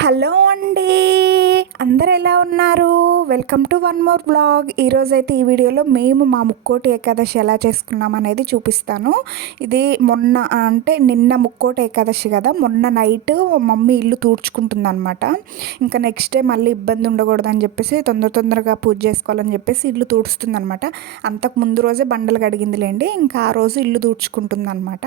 Hello అండి అందరు ఎలా ఉన్నారు? Welcome to one more blog ఈరోజైతే ఈ వీడియోలో మేము మా ముక్కోటి ఏకాదశి ఎలా చేసుకున్నాం అనేది చూపిస్తాను. ఇది మొన్న అంటే నిన్న ముక్కోటి ఏకాదశి కదా మొన్న నైట్ మమ్మీ ఇల్లు తూడ్చుకుంటుంది అనమాట ఇంకా నెక్స్ట్ డే మళ్ళీ ఇబ్బంది ఉండకూడదని చెప్పేసి తొందర తొందరగా పూజ చేసుకోవాలని చెప్పేసి ఇల్లు తూడుస్తుంది అనమాట అంతకు ముందు రోజే బండలు కడిగిందిలేండి ఇంకా ఆ రోజు ఇల్లు తూడ్చుకుంటుంది అనమాట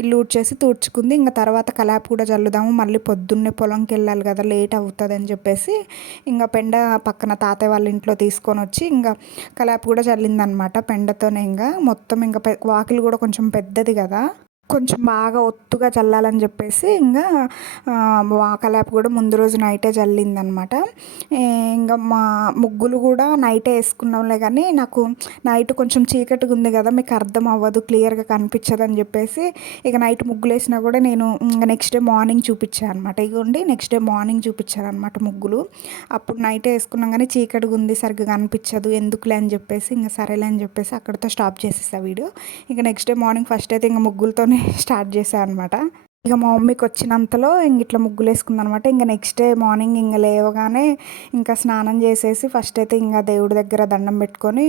ఇల్లు ఊడ్చేసి తూడ్చుకుంది ఇంకా తర్వాత కలాపు కూడా చల్లుదాము మళ్ళీ పొద్దున్నే పొలంకి వెళ్ళాలి కదా లేట్ అవుతుంది అని చెప్పేసి ఇంకా పెండ పక్కన తాతయ్య వాళ్ళ ఇంట్లో తీసుకొని వచ్చి ఇంకా కలాపి కూడా చల్లిందనమాట. పెండతోనే ఇంకా మొత్తం ఇంకా వాకిలి కూడా కొంచెం పెద్దది కదా. కొంచెం బాగా ఒత్తుగా చల్లాలని చెప్పేసి ఇంకా కలాపు కూడా ముందు రోజు నైటే చల్లిందనమాట. ఇంకా మా ముగ్గులు కూడా నైటే వేసుకున్నాంలే కానీ నాకు నైట్ కొంచెం చీకటిగా ఉంది కదా మీకు అర్థం అవ్వదు క్లియర్గా కనిపించదు అని చెప్పేసి ఇక నైట్ ముగ్గులు వేసినా కూడా నేను ఇంకా నెక్స్ట్ డే మార్నింగ్ చూపించాను అనమాట. ఇగోండి నెక్స్ట్ డే మార్నింగ్ చూపించాను అనమాట ముగ్గులు. అప్పుడు నైటే వేసుకున్నాం కానీ చీకటిగా ఉంది సరిగ్గా కనిపించదు ఎందుకులే అని చెప్పేసి ఇంకా సరేలే అని చెప్పేసి అక్కడితో స్టాప్ చేసేసా వీడియో. ఇంకా నెక్స్ట్ డే మార్నింగ్ ఫస్ట్ అయితే ఇంకా ముగ్గులతోనే స్టార్ట్ చేశాను అనమాట ఇక మా మమ్మీకి వచ్చినంతలో ఇంక ఇట్లా ముగ్గులు వేసుకుంది అనమాట ఇంకా నెక్స్ట్ డే మార్నింగ్ ఇంకా లేవగానే ఇంకా స్నానం చేసేసి ఫస్ట్ అయితే ఇంకా దేవుడి దగ్గర దండం పెట్టుకొని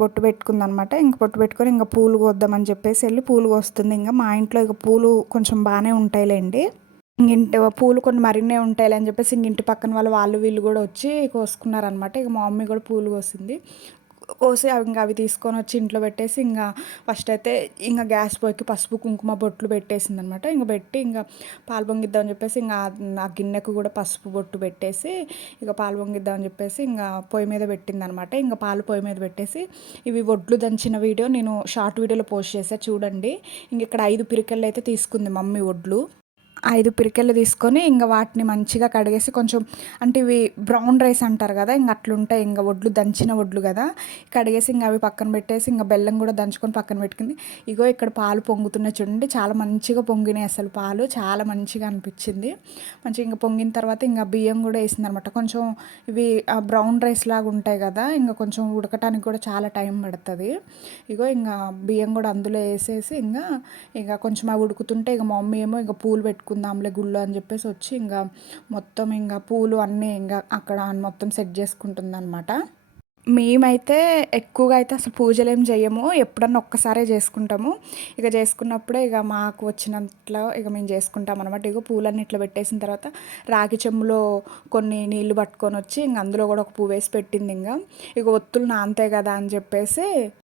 బొట్టు పెట్టుకుందనమాట. ఇంక బొట్టు పెట్టుకొని ఇంకా పూలు కోద్దామని చెప్పేసి వెళ్ళి పూలు కోస్తుంది. ఇంకా మా ఇంట్లో ఇక పూలు కొంచెం బాగానే ఉంటాయిలేండి. ఇంటి పూలు కొన్ని మరిన్నే ఉంటాయి అని చెప్పేసి ఇంక ఇంటి పక్కన వాళ్ళు వాళ్ళు వీళ్ళు కూడా వచ్చి కోసుకున్నారనమాట. ఇక మా మమ్మీ కూడా పూలు కోసింది. కోసి ఇంకా అవి తీసుకొని వచ్చి ఇంట్లో పెట్టేసి ఇంకా ఫస్ట్ అయితే ఇంకా గ్యాస్ పొయ్యికి పసుపు కుంకుమ బొట్లు పెట్టేసింది అనమాట ఇంకా పెట్టి ఇంకా పాలు పొంగిద్దామని చెప్పేసి ఇంకా ఆ గిన్నెకు కూడా పసుపు బొట్టు పెట్టేసి ఇక పాలు పొంగిద్దామని చెప్పేసి ఇంకా పొయ్యి మీద పెట్టింది అనమాట ఇంకా పాలు పొయ్యి మీద పెట్టేసి ఇవి వడ్లు దంచిన వీడియో నేను షార్ట్ వీడియోలో పోస్ట్ చేసా చూడండి. ఇంక ఇక్కడ ఐదు పిరికలు అయితే తీసుకుంది మమ్మీ వడ్లు. ఐదు పిరికెళ్ళు తీసుకొని ఇంకా వాటిని మంచిగా కడిగేసి కొంచెం అంటే ఇవి బ్రౌన్ రైస్ అంటారు కదా ఇంక అట్లుంటాయి. ఇంకా వడ్లు దంచిన వడ్లు కదా. కడిగేసి ఇంకా అవి పక్కన పెట్టేసి ఇంకా బెల్లం కూడా దంచుకొని పక్కన పెట్టుకుంది. ఇగో ఇక్కడ పాలు పొంగుతున్నాయి చూడండి. చాలా మంచిగా పొంగినాయి అసలు పాలు. చాలా మంచిగా అనిపించింది. మంచిగా ఇంకా పొంగిన తర్వాత ఇంకా బియ్యం కూడా వేసింది అనమాట కొంచెం ఇవి బ్రౌన్ రైస్ లాగా ఉంటాయి కదా ఇంకా కొంచెం ఉడకటానికి కూడా చాలా టైం పడుతుంది. ఇగో ఇంకా బియ్యం కూడా అందులో వేసేసి ఇంకా ఇక కొంచెం అవి ఉడుకుతుంటే ఇక మమ్మీ ఏమో ఇంకా పూలు పెట్టుకుని పెట్టుకుందాంలే గుళ్ళు అని చెప్పేసి వచ్చి ఇంకా మొత్తం ఇంకా పూలు అన్నీ ఇంకా అక్కడ మొత్తం సెట్ చేసుకుంటుంది అనమాట మేమైతే ఎక్కువగా అయితే అసలు పూజలు ఏం చేయము ఎప్పుడన్నా ఒక్కసారే చేసుకుంటాము. ఇక చేసుకున్నప్పుడే ఇక మాకు వచ్చినట్లు ఇక మేము చేసుకుంటాం అనమాట ఇక పూలన్నీ ఇట్లా పెట్టేసిన తర్వాత రాగి చెమ్ములో కొన్ని నీళ్ళు పట్టుకొని వచ్చి ఇంక అందులో కూడా ఒక పువ్వు వేసి పెట్టింది ఇంకా. ఇక ఒత్తులు నాంతే కదా అని చెప్పేసి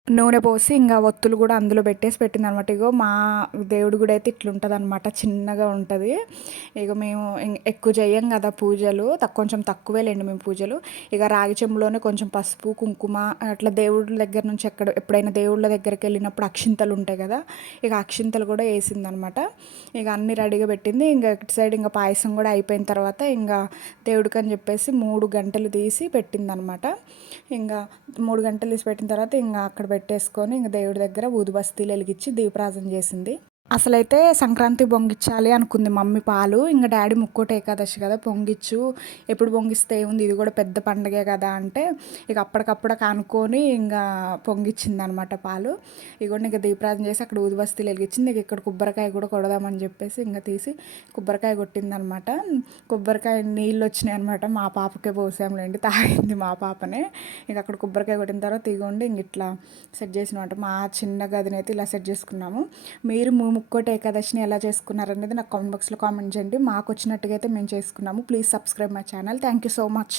నూనె పోసి ఇంకా ఒత్తులు కూడా అందులో పెట్టేసి పెట్టింది అనమాట ఇగో మా దేవుడు కూడా అయితే ఇట్లుంటుంది అనమాట చిన్నగా ఉంటుంది. ఇక మేము ఎక్కువ చేయం కదా పూజలు కొంచెం తక్కువేలేండి మేము పూజలు. ఇక రాగి చెంబులోనే కొంచెం పసుపు కుంకుమ అట్లా దేవుడి దగ్గర నుంచి ఎక్కడ ఎప్పుడైనా దేవుళ్ళ దగ్గరికి వెళ్ళినప్పుడు అక్షింతలు ఉంటాయి కదా ఇక అక్షింతలు కూడా వేసింది అనమాట ఇక అన్ని రెడీగా పెట్టింది. ఇంకా ఇటు సైడ్ ఇంకా పాయసం కూడా అయిపోయిన తర్వాత ఇంకా దేవుడికి అని చెప్పేసి మూడు గంటలు తీసి పెట్టింది అనమాట ఇంకా మూడు గంటలు తీసి పెట్టిన తర్వాత ఇంకా అక్కడ పెట్టేసుకొని ఇంక దేవుడి దగ్గర ఊదుబస్తీలు వెలిగించి దీపరాజన చేసింది. అసలైతే సంక్రాంతి పొంగిచ్చాలి అనుకుంది మమ్మీ పాలు. ఇంకా డాడీ ముక్కోటి ఏకాదశి కదా పొంగిచ్చు. ఎప్పుడు పొంగిస్తే ఏముంది? ఇది కూడా పెద్ద పండగే కదా అంటే ఇక అప్పటికప్పుడు కనుక్కొని ఇంకా పొంగిచ్చింది అనమాట పాలు. ఇక ఇంకా దీపరాజం చేసి అక్కడ ఊదివస్తీలు వెలిగించింది. ఇక ఇక్కడ కొబ్బరికాయ కూడా కొడదామని చెప్పేసి ఇంకా తీసి కొబ్బరికాయ కొట్టిందనమాట. కొబ్బరికాయ నీళ్ళు వచ్చినాయి అనమాట మా పాపకే పోసాంలేండి తాగింది మా పాపనే. ఇక అక్కడ కొబ్బరికాయ కొట్టిన తర్వాత ఇగోండి ఇంక ఇట్లా సెట్ చేసినమాట మా చిన్న గదిని అయితే ఇలా సెట్ చేసుకున్నాము. మీరు ముక్కోటి ఏకాదశిని ఎలా చేసుకున్నారనేది నాకు కామెంట్ బాక్స్లో కామెంట్ చేయండి. మాకు వచ్చినట్టుగా అయితే మేము చేసుకున్నాము. Please subscribe my channel thank you so much